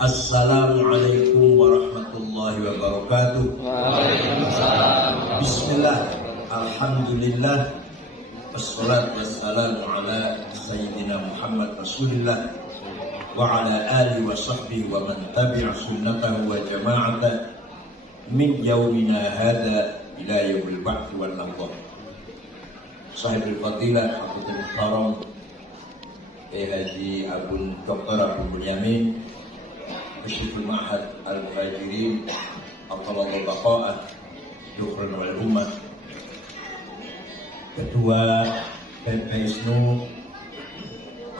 Assalamualaikum warahmatullahi wabarakatuh. Waalaikumsalam. Bismillah, alhamdulillah, wassalatu wassalamu ala sayyidina Muhammad Rasulillah wa ala alihi wa sahbihi wa man tabi'a sunnatahu wa jama'atah min yaumina hadha ila yaumil ba'thi wal naqdah. Sahibul fadilah Hafidzul Muhtaram Haji Abun Dr. Abu Bunyamin Musyiful Ma'had Al-Muhajirin Al-Talabul Baqa'ah Dukran wal Ummah, Ketua PPSNU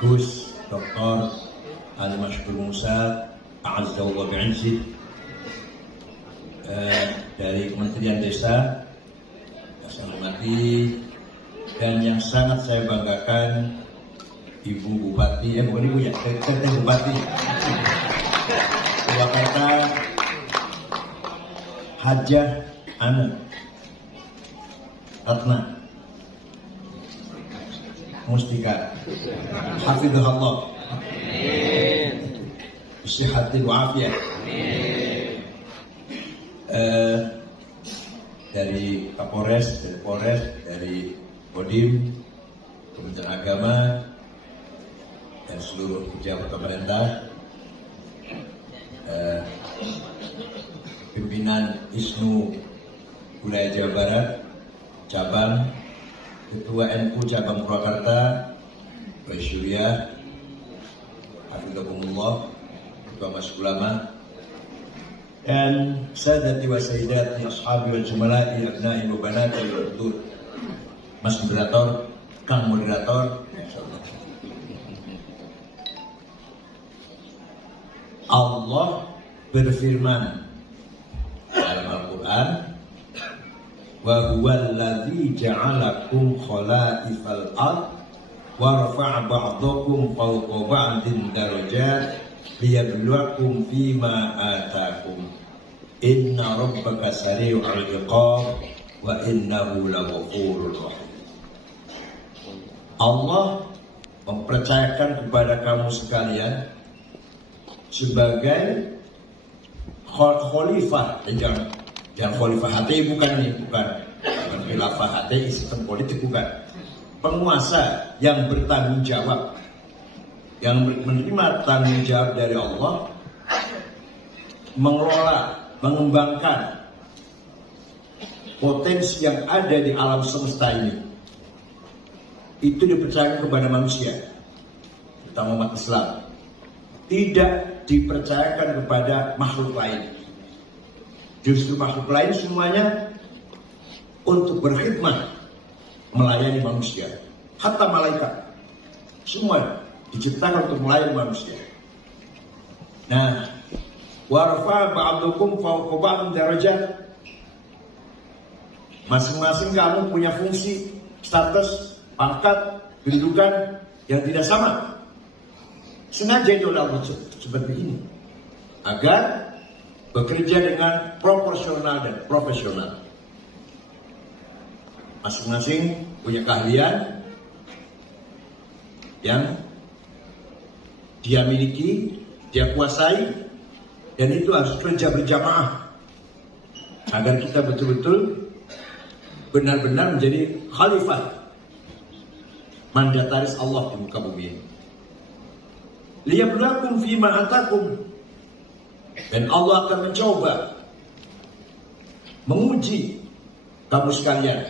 Gus Dr. Ali Mashkur Musa A'azzawallah bi'izid, dari Kementerian Desa yang saya hormati, dan yang sangat saya banggakan Ibu Bupati, bukan Ibu ya, Teteh Bupati Purwakarta Hajah Ana Ratna Mustika Hafidhullah Bisyihatin wa afiyah. Dari Kapolres, dari Polres, dari Kodim, Kementerian Agama, dan seluruh pejabat pemerintah, pimpinan ISNU Wilayah Jawa Barat, cabang, Ketua NU cabang Purwakarta, Bapak Syuriah, Hafidhahumullah, Ketua Masjid Ulama, dan sadati wa sayyidati ashabi wal jumalai abnai wa banati wal hudur. Mas moderator, Kang moderator, Allah berfirman dalam Al-Quran, wa huwallazi ja'alakum khala'ifal ard wa rafa'a ba'dakum fawqa ba'din darajat liyabluwakum fima atakum inna rabbaka sari'ul iqab wa innahu laghafurur rahim. Allah mempercayakan kepada kamu sekalian sebagai khalifah, jangan khalifah HTI, bukan khilafah HTI sistem politik, bukan, penguasa yang bertanggung jawab, yang menerima tanggung jawab dari Allah, mengelola, mengembangkan potensi yang ada di alam semesta ini. Itu dipercayakan kepada manusia, terutama umat Islam. Tidak dipercayakan kepada makhluk lain. Justru makhluk lain semuanya untuk berkhidmat, melayani manusia. Hatta malaikat, semua diciptakan untuk melayani manusia. Nah, warfa ba'dukum fawqa ba'din darajat. Masing-masing kamu punya fungsi, status, pangkat, kedudukan yang tidak sama. Sengaja oleh Allah seperti ini agar bekerja dengan proporsional dan profesional. Masing-masing punya keahlian yang dia miliki, dia kuasai, dan itu harus kerja berjamaah agar kita betul-betul benar-benar menjadi khalifah, mandataris Allah di muka bumi ini. Liyabluwakum fima atakum, dan Allah akan mencoba menguji kamu sekalian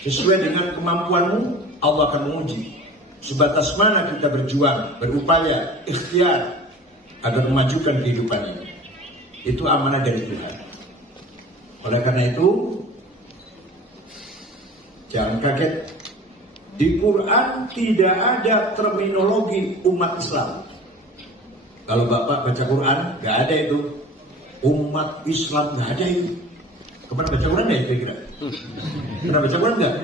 sesuai dengan kemampuanmu. Allah akan menguji sebatas mana kita berjuang, berupaya, ikhtiar agar memajukan kehidupan ini. Itu amanah dari Tuhan. Oleh karena itu, jangan kaget. Di Quran tidak ada terminologi umat Islam. Kalau Bapak baca Quran, nggak ada itu. Umat Islam nggak ada itu. Kemana baca Quran ya kira-kira? Pernah baca Quran nggak?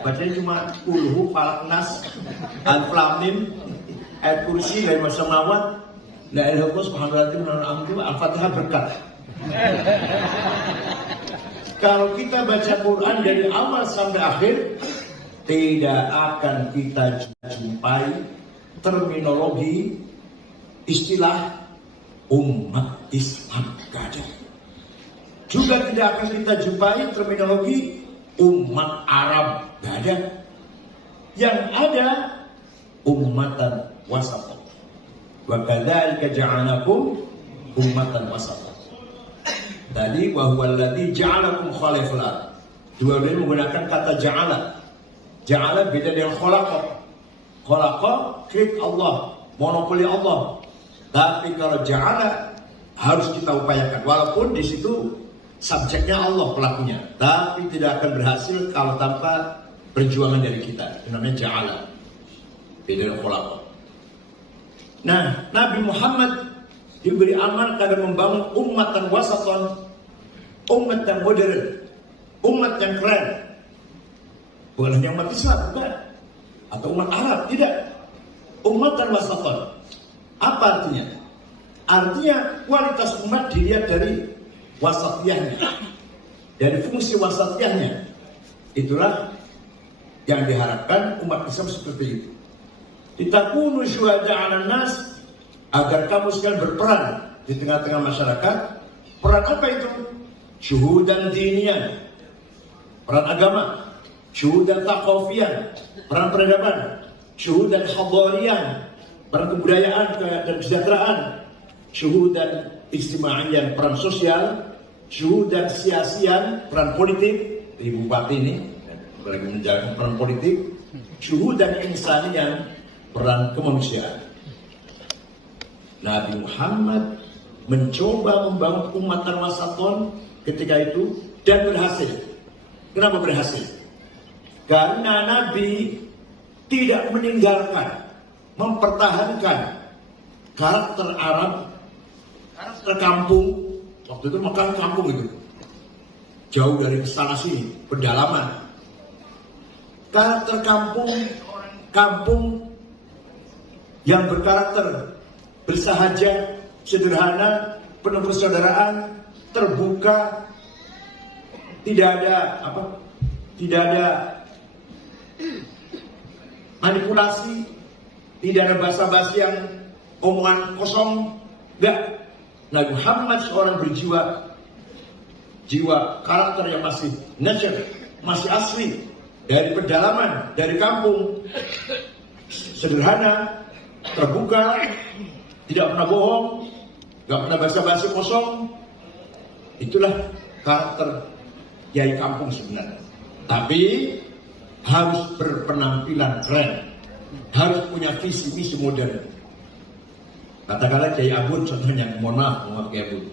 Bacanya cuma kulhu, falak, nas, al-lam, mim, ayat kursi, la ilaha illallah, la ilaha illallah, subhanallah, al-fatihah, berkat. Kalau kita baca Quran dari awal sampai akhir, tidak akan kita jumpai terminologi, istilah umat Islam gak ada. Juga tidak akan kita jumpai terminologi umat Arab, gak ada. Yang ada ummatan wasatan. Wa kadzalika ja'alnakum ummatan wasatan. Tadi wa huwa alladzi ja'alakum khalifal ard. Dua-duanya menggunakan kata ja'ala. Ja'ala beda dengan khalaqa. Khalaqa create Allah, monopoli Allah. Tapi kalau ja'ala harus kita upayakan, walaupun di situ subjeknya Allah pelakunya, tapi tidak akan berhasil kalau tanpa perjuangan dari kita. Itu namanya ja'ala. Beda dengan khalaqa. Nah, Nabi Muhammad diberi amanah agar membangun ummatan wasatan, umat yang modern, umat yang keren. Bukan hanya umat Islam, bukan. Atau umat Arab, tidak. Ummatan wasatan. Apa artinya? Artinya kualitas umat dilihat dari wasatiyahnya, dari fungsi wasatiyahnya. Itulah yang diharapkan umat Islam seperti itu. Litakunu syuhada 'alan nas, agar kamu sekalian berperan di tengah-tengah masyarakat. Peran apa itu? Syuhudan dinian, peran agama. Syuhudan taqafiyan, peran peradaban. Syuhudan hadariyan, peran kebudayaan dan kesejahteraan. Syuhudan ijtimaiyan, peran sosial. Syuhudan siasian, peran politik. Ibu Bupati ini lagi menjalankan peran politik. Syuhudan insaniyan, peran kemanusiaan. Nabi Muhammad mencoba membangun umatan wasaton ketika itu dan berhasil. Kenapa berhasil? Karena Nabi tidak meninggalkan, mempertahankan karakter Arab, karakter kampung. Waktu itu Mekah kampung itu, jauh dari kesana sini, pedalaman. Karakter kampung yang berkarakter bersahaja, sederhana, penuh persaudaraan, terbuka, tidak ada manipulasi, tidak ada basa-basi yang omongan kosong, enggak. Nabi Muhammad seorang berjiwa, jiwa karakter yang masih nature, masih asli, dari pedalaman, dari kampung, sederhana, terbuka, tidak pernah bohong, nggak pernah basa-basi kosong. Itulah karakter kiai kampung sebenarnya. Tapi harus berpenampilan keren, harus punya visi misi modern. Katakanlah Kiai Abud contohnya, mohon maaf Kiai Abud,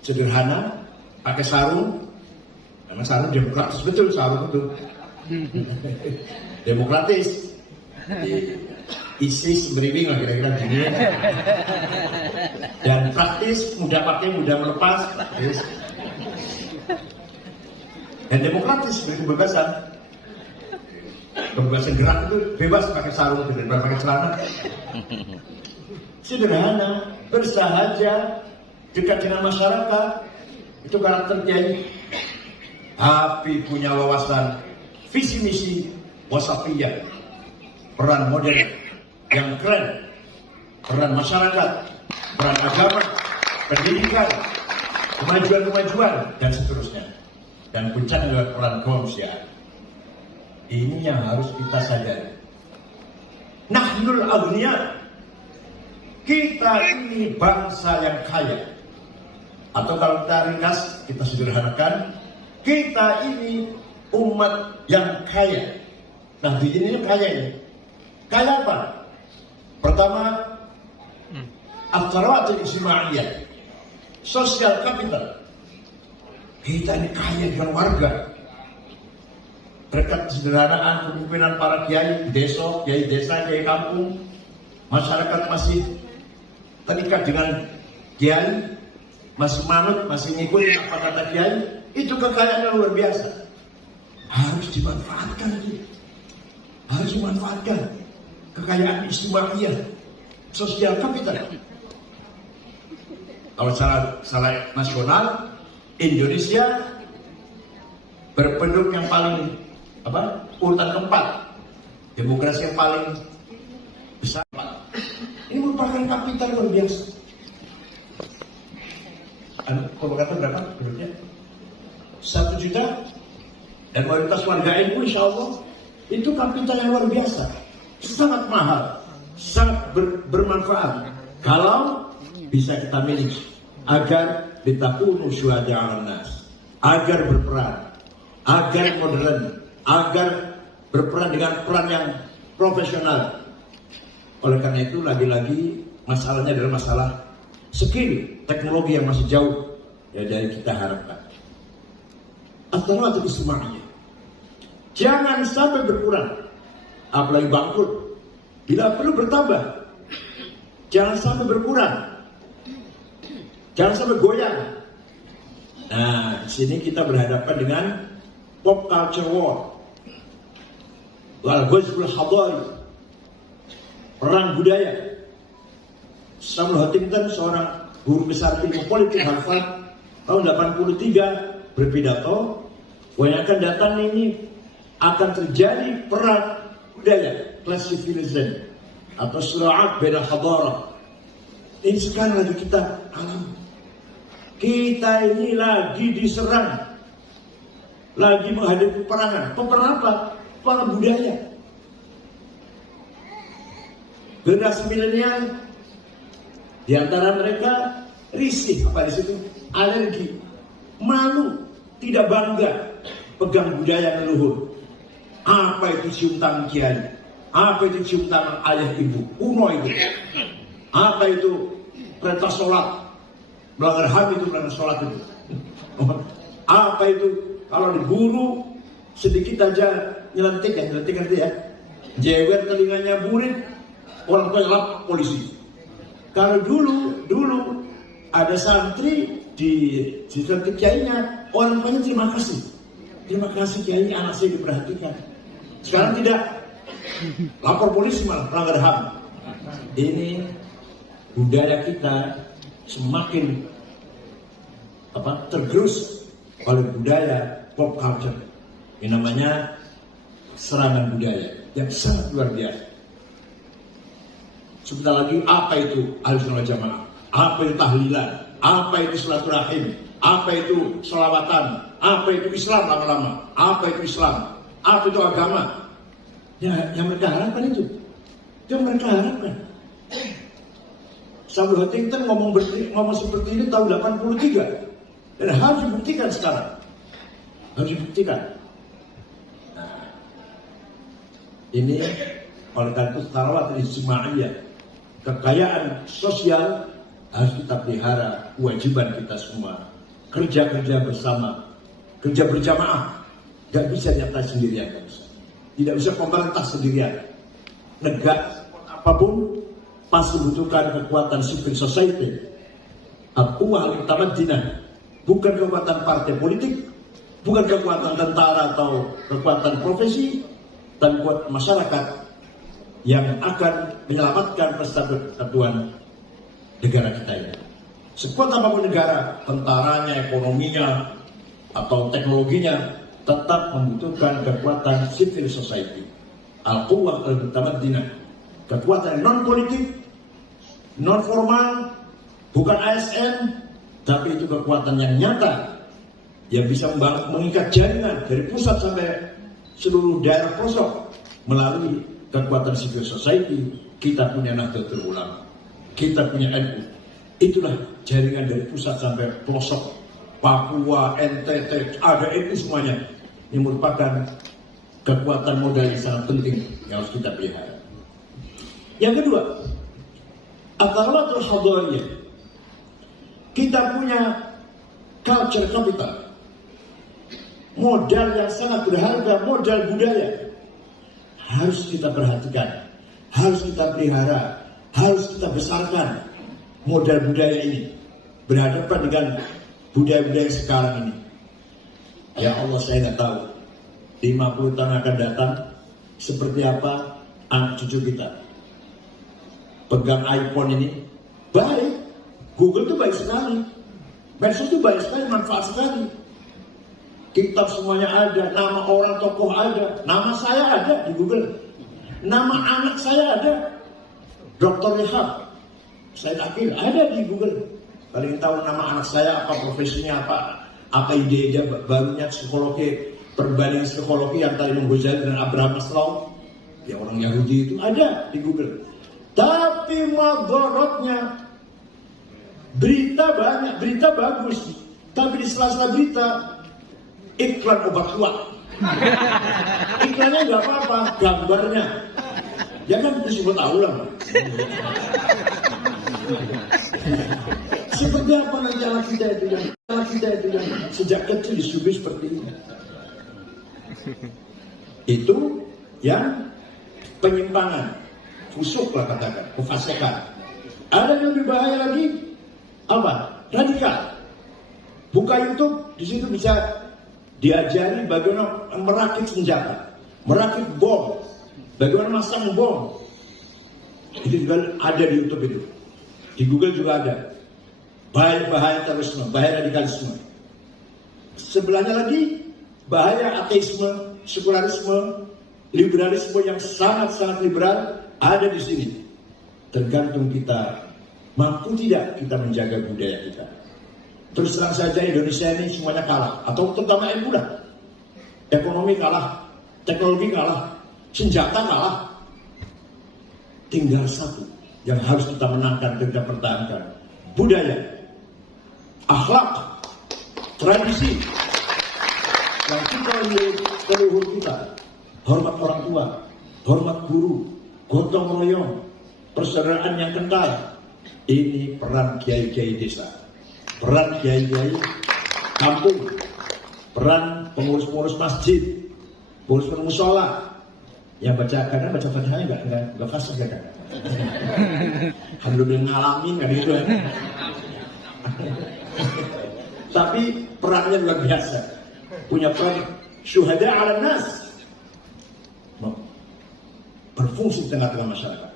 sederhana, pakai sarung, karena sarung demokratis betul, sarung itu demokratis. ISIS berimbing lah kira-kira gini, dan praktis, mudah pakai, mudah melepas, praktis dan demokratis, beri kebebasan gerak itu bebas pakai sarung, bebas pakai celana, sederhana, bersahaja, dekat dengan masyarakat. Itu karakter kiai. Tapi punya wawasan visi misi wasatiyah, peran modern yang keren, peran masyarakat, peran agama, pendidikan, kemajuan dan seterusnya. Dan puncak adalah peran kemanusiaan. Ini yang harus kita sadari. Nahnul aghniya, kita ini bangsa yang kaya. Atau kalau kita ringkas, kita sederhanakan, kita ini umat yang kaya. Nah, di ini kaya ini. Kaya apa? Pertama, al-tharawatul ijtimaiyah, sosial capital. Kita ini kaya dengan warga. Berkat kesederhanaan kepemimpinan para kiai desa, kiai desa, kiai kampung, masyarakat masih terikat dengan kiai, masih manut, masih ngikutin apa kata kiai. Itu kekayaan yang luar biasa. Harus dimanfaatkan itu. Harus dimanfaatkan kekayaan istimewa, sosial kapital. Kalau secara nasional, Indonesia berpenduduk yang paling urutan keempat, demokrasi yang paling besar. Ini merupakan kapital luar biasa. Purwakarta berapa penduduknya? 1 juta. Dan mayoritas warga NU insya Allah itu kapital yang luar biasa, sangat mahal, sangat bermanfaat kalau bisa kita miliki agar ditakunu syuhada 'alan nas, agar berperan, agar modern, agar berperan dengan peran yang profesional. Oleh karena itu lagi-lagi masalahnya adalah masalah skill, teknologi yang masih jauh ya dari kita harapkan. At-thalathu istima'iyah. Jangan sampai berkurang, apalagi bangkrut. Bila perlu bertambah, jangan sampai berkurang, jangan sampai goyang. Nah, di sini kita berhadapan dengan pop culture war, wal ghazwul hadari, perang budaya. Samuel Huntington, seorang guru besar ilmu politik Harvard, tahun 83 berpidato bahwa yang akan datang ini akan terjadi perang budaya, class civilization atau sura'at beda hadara. Ini sekarang lagi kita alami. Kita ini lagi diserang, lagi menghadapi peperangan. Peperangan apa? Perang budaya. Generasi milenial di antara mereka risih, apa di situ? Alergi, malu, tidak bangga pegang budaya leluhur. Apa itu cium tangan kiai? Apa itu cium tangan ayah ibu? Kuno itu. Apa itu perintah sholat? Melanggar HAM itu melanggar sholat itu. Apa itu kalau diguru sedikit aja nyelentik ya, nyelentik ngerti ya? Jewer telinganya murid, orang tua nyelap polisi. Kalau dulu ada santri di selentik kiainya, orang tuanya terima kasih kiai, anak saya diperhatikan. Sekarang tidak, lapor polisi malah pelanggar HAM. Ini budaya kita semakin tergerus oleh budaya pop culture. Ini namanya serangan budaya yang sangat luar biasa. Sebentar lagi apa itu Ahlussunnah wal Jamaah? Apa itu tahlilan? Apa itu silaturahim? Apa itu selawatan? Apa itu Islam lama-lama? Apa itu Islam? Apa itu agama? Ya, yang mereka harapkan itu. Yang mereka harapkan. Samuel Huntington ngomong seperti ini tahun 83. Dan harus dibuktikan sekarang. Harus dibuktikan. Nah, ini oleh karena itu thalathu istima'iyah. Kekayaan sosial harus kita pelihara, kewajiban kita semua. Kerja-kerja bersama, kerja berjamaah, gak bisa nyata sendirian, tidak bisa pemerintah sendirian. Negara apapun pasti butuhkan kekuatan civil society. Al-quwwah al-mutamaddinah, bukan kekuatan partai politik, bukan kekuatan tentara atau kekuatan profesi, dan kuat masyarakat yang akan menyelamatkan persatuan negara kita ini. Sekuat apapun negara, tentaranya, ekonominya, atau teknologinya, tetap membutuhkan kekuatan civil society. Al-quwwah al-mutamaddinah, kekuatan non-politik, non-formal, bukan ASN, tapi itu kekuatan yang nyata, yang bisa mengikat jaringan dari pusat sampai seluruh daerah pelosok. Melalui kekuatan civil society, kita punya Nahdlatul Ulama, kita punya NU. Itulah jaringan dari pusat sampai pelosok. Papua, NTT, ada NU semuanya. Ini merupakan kekuatan modal yang sangat penting yang harus kita pelihara. Yang kedua, at-thalathu hadariyah. Kita punya culture capital, modal yang sangat berharga, modal budaya. Harus kita perhatikan, harus kita pelihara, harus kita besarkan modal budaya ini. Berhadapan dengan budaya-budaya sekarang ini. Ya Allah, saya nggak tahu 50 tahun akan datang seperti apa anak cucu kita. Pegang iPhone ini baik, Google itu baik sekali, medsos itu baik sekali, manfaat sekali. Kitab semuanya ada, nama orang tokoh ada, nama saya ada di Google, nama anak saya ada, Dr. Rehab Said Akil ada di Google. Kalau ingin tahu nama anak saya apa, profesinya apa ide-ide barunya psikologi, perbandingan psikologi antara Imam Ghazali dan Abraham Maslow, ya orang Yahudi itu ada di Google. Tapi madorotnya, berita banyak, berita bagus, tapi di sela-sela berita iklan obat kuat. Iklannya nggak apa-apa, gambarnya jangan disebut ulang. Seperti apa nanti anak kita itu yang sejak kecil disuguhi seperti ini. Itu yang penyimpangan, fusuk lah katakan, kefasikan. Ada yang lebih bahaya lagi, apa? Radikal. Buka YouTube, di situ bisa diajari bagaimana merakit senjata, merakit bom, bagaimana masang bom. Itu juga ada di YouTube itu. Di Google juga ada. Bahaya terorisme, bahaya radikalisme. Sebelahnya lagi, bahaya ateisme, sekularisme, liberalisme yang sangat-sangat liberal ada di sini. Tergantung kita mampu tidak kita menjaga budaya kita. Terus terang saja Indonesia ini semuanya kalah, atau terutama NU lah. Ekonomi kalah, teknologi kalah, senjata kalah. Tinggal satu yang harus kita menangkan dan kita pertahankan: budaya, akhlak, tradisi yang kita leluhur kita. Hormat orang tua, hormat guru, gotong royong, persaudaraan yang kental. Ini peran kiai-kiai desa, peran kiai-kiai kampung, peran pengurus-pengurus masjid, pengurus musola. Yang kadang baca fatihahnya nggak fasih kadang. Alhamdulillah ngalamin kan itu ya. Tapi perannya luar biasa. Punya peran syuhada ala nas. Berfungsi di tengah-tengah masyarakat.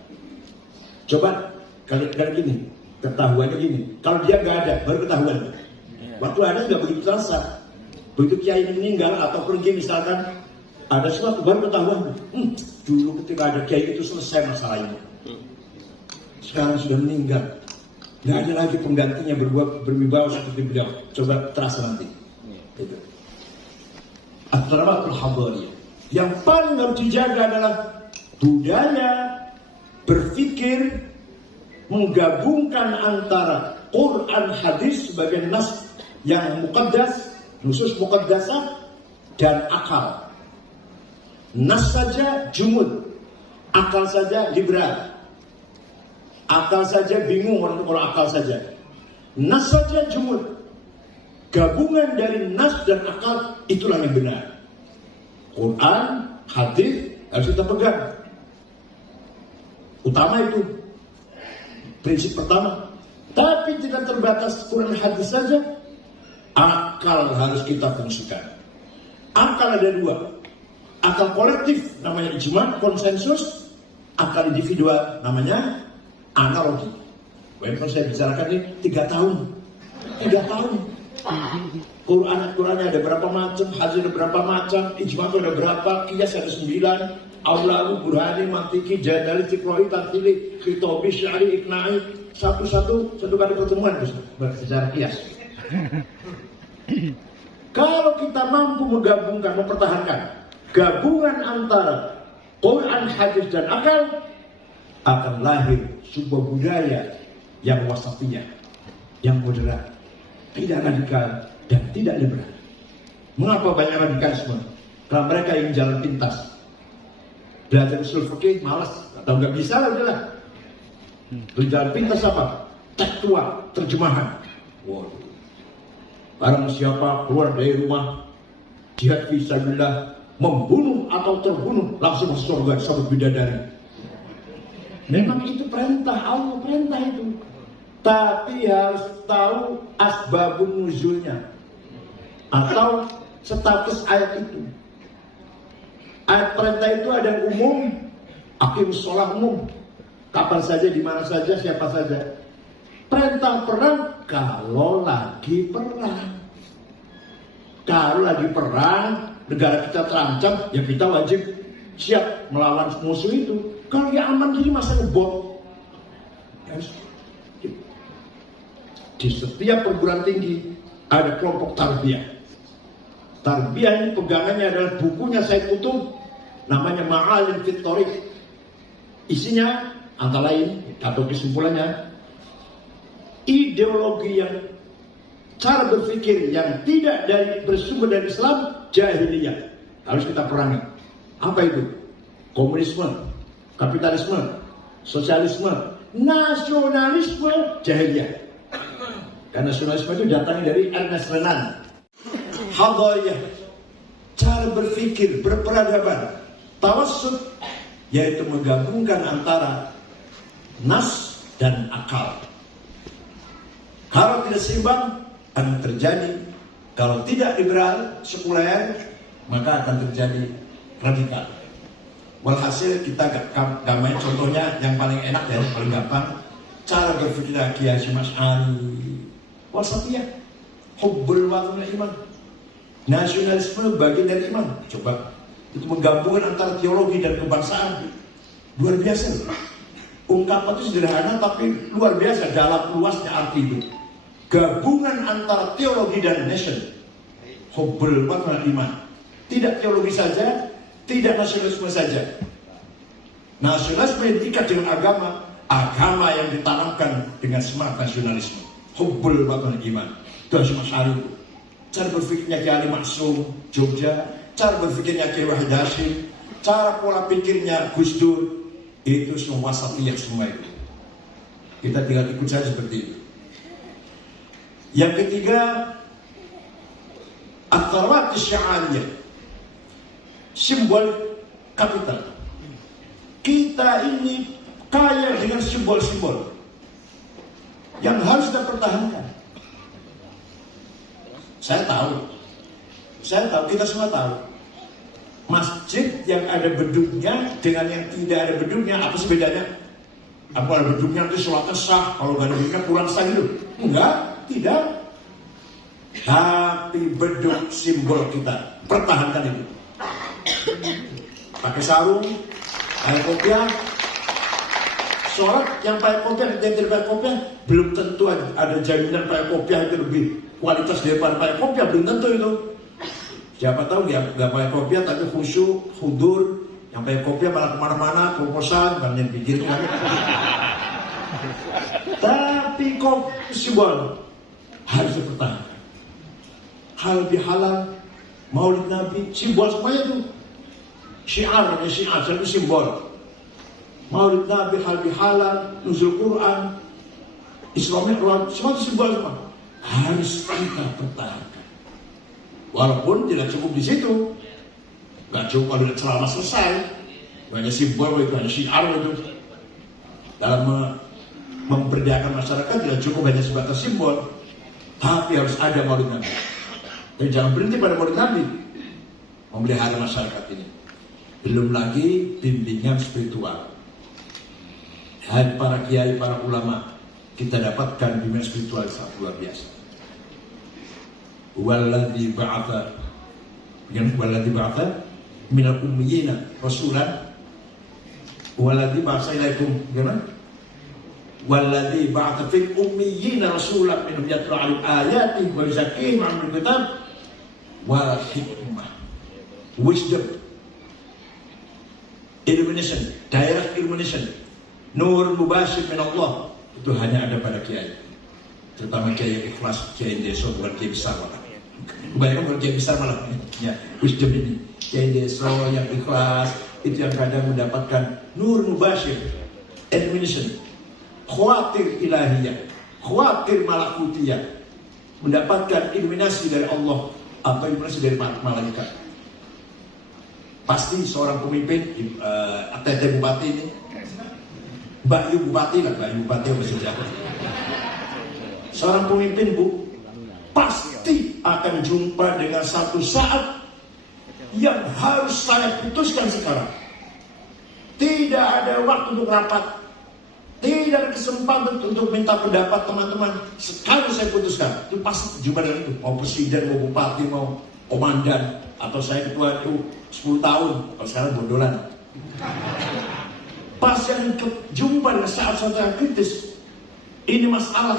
Coba kalian gini, ketahuannya gini. Kalau dia nggak ada, baru ketahuan. Waktu ada nggak begitu terasa. Begitu kiai meninggal atau pergi misalkan, ada sesuatu baru ketahuan. Dulu ketika ada kiai itu selesai masalah ini. Sekarang sudah meninggal, nggak ada lagi penggantinya berwibawa seperti beliau. Coba terasa nanti. Itu. At-tarabatul hadariyah. Yang paling harus dijaga adalah budaya berpikir menggabungkan antara Quran hadis sebagai nas yang muqaddas, nusus muqaddasah, dan akal. Nas saja jumud, akal saja liberal. Akal saja bingung orang akal saja. Nas saja jumud. Gabungan dari nas dan akal itulah yang benar. Quran, hadis harus kita pegang. Utama itu prinsip pertama. Tapi tidak terbatas Quran hadis saja. Akal harus kita fungsikan. Akal ada dua. Akal kolektif namanya ijma, konsensus. Akal individual namanya analogi. Walaupun saya bicarakan ini 3 tahun. 3 tahun. Qurannya ada berapa macam, hadis ada berapa macam, ijma itu ada berapa, qiyas ada 9, aulalu, burhani, mantiki, jadali, tikroi, tartili, khitobi, syari, ikna'i, satu kali pertemuan secara qiyas. Kalau kita mampu menggabungkan, mempertahankan gabungan antara Quran, hadis dan akal, akan lahir sebuah budaya yang wasatiyah, yang moderat, tidak radikal dan tidak liberal. Mengapa banyak radikalisme? Karena mereka ingin jalan pintas. Belajar usul fikih malas atau nggak bisa lah udahlah. Jalan pintas apa? Tektua, terjemahan. Wow. Barang siapa keluar dari rumah jihad fisabilillah, membunuh atau terbunuh, langsung masuk surga disebut bidadari. Memang itu perintah Allah, perintah itu. Tapi harus tahu asbabun nuzulnya atau status ayat itu. Ayat perintah itu ada yang umum, aqimus sholah umum, kapan saja, di mana saja, siapa saja. Perintah perang kalau lagi perang. Kalau lagi perang, negara kita terancam, ya kita wajib siap melawan musuh itu. Kalau ya aman gini masa ngebom. di setiap perguruan tinggi ada kelompok tarbiyah. Tarbiyah ini pegangannya adalah bukunya Said Qutb, namanya Ma'alim fit Thoriq. Isinya antara lain atau kesimpulannya, ideologi yang cara berpikir yang tidak bersumber dari Islam, jahiliyah, harus kita perangi. Apa itu? Komunisme, kapitalisme, sosialisme, nasionalisme, jahiliyah. Karena nasionalisme itu datangnya dari Ernest Renan. Hadayah, cara berpikir berperadaban. Tawassut, yaitu menggabungkan antara nas dan akal. Kalau tidak seimbang akan terjadi, kalau tidak liberal, sekuler, maka akan terjadi radikal. Walhasil kita gamai contohnya yang paling enak ya, paling gampang, cara berpikir Kiai Hasyim Asy'ari. Wasatiyah, hubbul watani iman. Nasionalisme bagian dari iman. Coba itu menggabungkan antara teologi dan kebangsaan. Luar biasa. Ungkapan itu sederhana tapi luar biasa dalam luasnya arti itu. Gabungan antara teologi dan nation. Hubbul watani iman. Tidak teologi saja, tidak nasionalisme saja. Nasionalisme yang terikat dengan agama, agama yang ditanamkan dengan semangat nasionalisme. Hubbul watani iman. Itu Hasyim Asy'ari. Cara berpikirnya Kiai Ali Maksum, Jogja, cara berpikirnya Kiai Wahid Hasyim, cara pola pikirnya Gus Dur, itu semua wasatiyah semua itu. Kita tinggal ikut saja seperti itu. Yang ketiga, at-tharawat asy-sya'ariyah, simbol kapital. Kita ini kaya dengan simbol-simbol yang harus kita pertahankan. Saya tahu, kita semua tahu. Masjid yang ada bedungnya dengan yang tidak ada bedungnya, apa sih bedanya? Apa ada bedungnya itu sholatnya sah, kalau nggak ada bedungnya kurang sah gitu? Enggak, tidak. Tapi bedung simbol kita, pertahankan itu. Pakai sarung, pakai kopiah. Sholat yang pakai kopiah, yang tidak pakai kopiah, belum tentu ada jaminan pakai kopiah itu lebih kualitas daripada pakai kopiah, belum tentu itu. Siapa tahu dia nggak pakai kopiah tapi khusyuk, hudur, yang pakai kopiah malah kemana-mana, proposan, banyak pikir kan. Tapi simbol harus dipertahankan. Hal bihalal, maulid Nabi, simbol semuanya itu. Syiar itu simbol. Maulid Nabi, hal bihalal, nuzul Quran, Isra Mi'raj, semua itu simbol semua. Harus kita pertahankan. Walaupun tidak cukup di situ, nggak cukup kalau ceramah selesai, banyak simbol itu, hanya syiar itu. Dalam memberdayakan masyarakat tidak cukup hanya sebatas simbol, tapi harus ada maulid Nabi. Dan jangan berhenti pada maulid Nabi, memelihara masyarakat ini. Belum lagi bimbingan spiritual. Dan para kiai, para ulama, kita dapatkan bimbingan spiritual sangat luar biasa. Walladzi ba'atha minal ummiyina rasulan walladzi ba'atha ilaikum gimana? Walladzi ba'atha fil ummiyina rasulan minhum yatlu 'alaihim ayatihi wa yuzakkihim wa yu'allimuhumul kitab wal hikmah. Wisdom, illumination, direct illumination, nur mubashir min Allah, itu hanya ada pada kiai. Terutama kiai yang ikhlas, kiai desa, bukan kiai besar malah. Kebanyakan bukan kiai besar malah. Ya, wisdom ini, kiai desa yang ikhlas, itu yang kadang mendapatkan nur mubashir, illumination, khawatir ilahiyah, khawatir malakutiyah, mendapatkan iluminasi dari Allah atau iluminasi dari malaikat. Pasti seorang pemimpin, ATT Bupati ini, Mbak Yu Bupati lah, Mbak Yu Bupati apa saja. Seorang pemimpin Bu, pasti akan jumpa dengan satu saat yang harus saya putuskan sekarang. Tidak ada waktu untuk rapat, tidak ada kesempatan untuk minta pendapat teman-teman. Sekarang saya putuskan, itu pasti jumpa dengan itu. Mau presiden, mau bupati, mau komandan, atau saya ketua itu 10 tahun, kalau sekarang bondolan. Pasti akan jumpa dengan saat-saat yang kritis. ini masalah,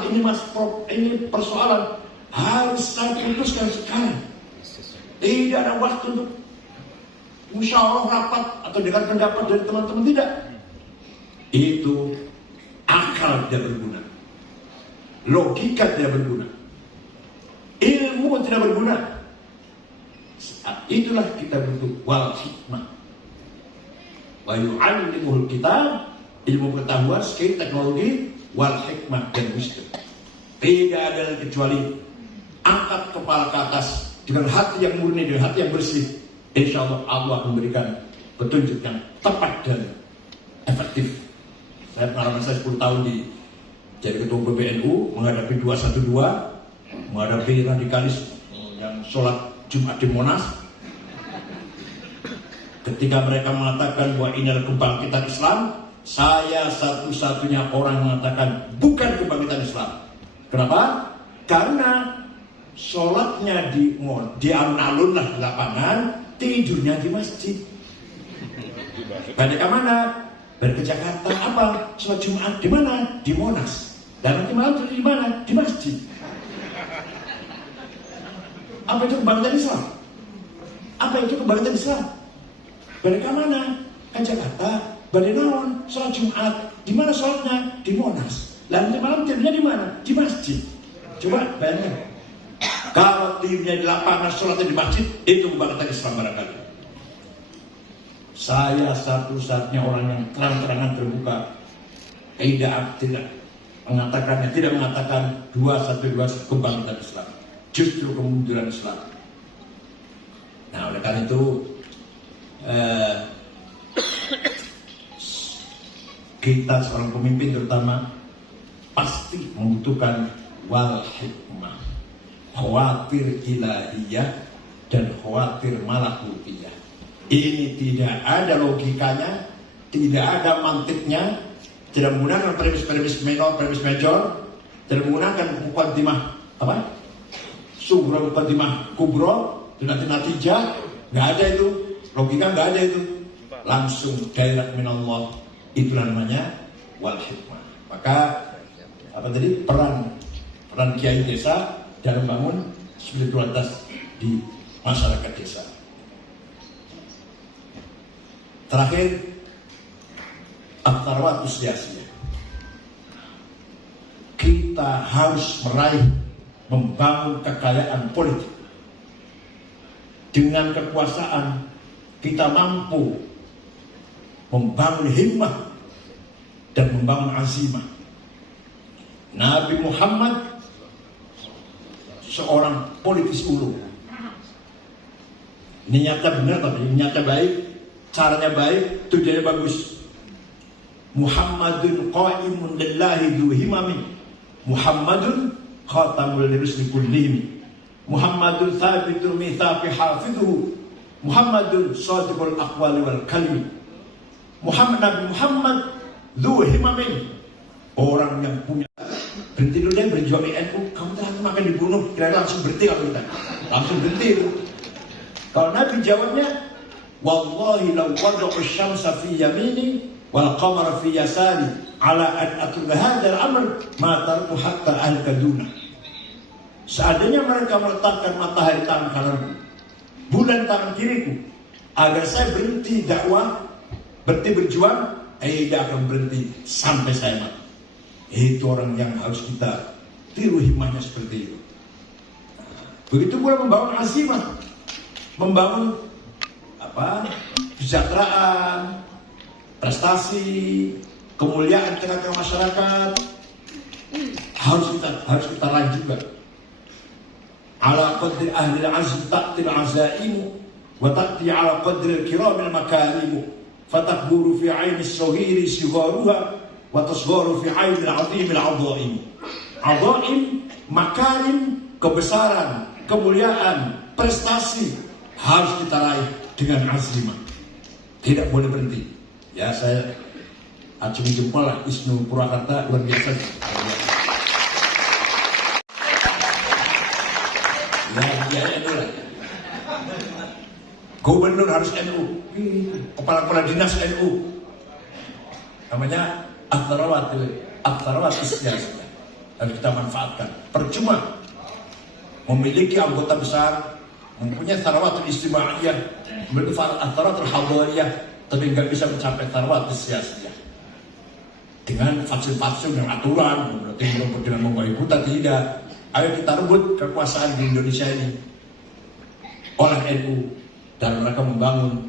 ini persoalan harus saya putuskan sekarang. Tidak ada waktu untuk musyawarah rapat atau dengar pendapat dari teman-teman, tidak. Itu akal tidak berguna, logika tidak berguna, ilmu tidak berguna. Itulah kita butuh wal hikmah. Wa yu'allimuhul kitab, ilmu pengetahuan, skill, teknologi, wal hikmah dan wisdom. Tidak ada kecuali angkat kepala ke atas dengan hati yang murni, dengan hati yang bersih. Insya Allah Allah memberikan petunjuk yang tepat dan efektif. Saya pengalaman saya 10 tahun jadi ketua PBNU, menghadapi 212, menghadapi radikalis yang sholat Jumat di Monas. Ketika mereka mengatakan bahwa ini adalah kebangkitan Islam, saya satu-satunya orang mengatakan bukan kebangkitan Islam. Kenapa? Karena sholatnya di alun-alun lah di lapangan, tidurnya di masjid. Balik ke mana? Balik ke Jakarta. Apa? Sholat Jumat di mana? Di Monas. Dan nanti malam tidur di mana? Di masjid. Apa itu kebangkitan Islam? Apa itu kebangkitan Islam? Balik ke mana? Ke Jakarta. Balik naon? Sholat Jumat. Di mana sholatnya? Di Monas. Lalu malam tidurnya di mana? Di masjid. Coba bayangkan. Kalau tidurnya di lapangan, sholatnya di masjid, itu kebangkitan Islam barangkali. Saya satu-satunya orang yang terang-terangan terbuka, tidak mengatakan 212 kebangkitan Islam, justru kemunduran Islam. Nah, oleh karena itu kita seorang pemimpin terutama pasti membutuhkan wal hikmah, khawatir ilahiyah dan khawatir malakutiyah. Ini tidak ada logikanya, tidak ada mantiknya, tidak menggunakan premis minor, premis major, tidak menggunakan muqaddimah sughra, muqaddimah kubro, nanti natijah, nggak ada itu, logika nggak ada itu, langsung direct minallah. Itu namanya wal hikmah. Maka peran kiai desa dalam membangun spiritualitas di masyarakat desa. Terakhir, at-tarwat usyasiyah. Kita harus membangun kekayaan politik. Dengan kekuasaan kita mampu membangun himmah dan membangun azimah. Nabi Muhammad seorang politisi ulung. Niatnya benar, tapi niatnya baik, caranya baik, tujuannya bagus. Muhammadun qa'imun lillahi dhu himami, Muhammadun khatamul rusli kullihim, Muhammadun thabitul mitsaqi hafidhuhu, Muhammadun shadiqul aqwali wal kalimi. Nabi Muhammad dhu himami, orang yang punya. Berhenti dulu deh berjuang di NU. Kamu telah makan dibunuh, kira langsung berhenti. Kalau kita langsung berhenti itu. Kalau Nabi jawabnya, wallahi law wada'u syamsa fi yamini wal qamara fi yasari ala an atruka hadzal amr ma tarku hatta al-kaduna. Seandainya mereka meletakkan matahari tangan kananku, bulan tangan kiriku, agar saya berhenti dakwah, berhenti berjuang, tidak akan berhenti sampai saya mati. Itu orang yang harus kita tiru himmahnya seperti itu. Begitu pula membangun azimah, membangun kesejahteraan, prestasi, kemuliaan tengah-tengah masyarakat, harus kita raih juga. Ala qadri ahli al-azm ta'til azaimu wa ta'ti ala qadri al-kiramil makarimu fatakburu fi 'aini as-saghiri sigharuha wa tasgharu fi 'aini al-'azim al-'adhaim. Adhaim, makarim, kebesaran, kemuliaan, prestasi harus kita raih dengan azimah. Tidak boleh berhenti. Ya, saya acungi jempol lah, Isnu Purwakarta luar biasa. Ya, NU lah. Gubernur harus NU, kepala dinas NU. Namanya at-tarawat usyasiyah. harus kita manfaatkan. Percuma memiliki anggota besar, mempunyai tharawatul istimaiyah, memiliki tharawatul hadariyah, tapi nggak bisa mencapai tharawatul siyasiyah. Dengan faksun-faksun yang aturan, berarti dengan membaik hutan, tidak. Ayo kita rebut kekuasaan di Indonesia ini oleh NU dalam rangka membangun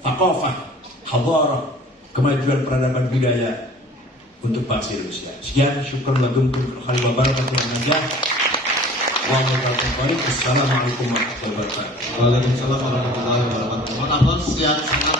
thaqafah, hadarah, kemajuan peradaban budaya untuk bangsa Indonesia. Sekian, syukur lakumtum khairan wa barakatuh najah. Wassalamualaikum warahmatullahi wabarakatuh. Waalaikumsalam warahmatullahi wabarakatuh. Pak Abdul, sehat.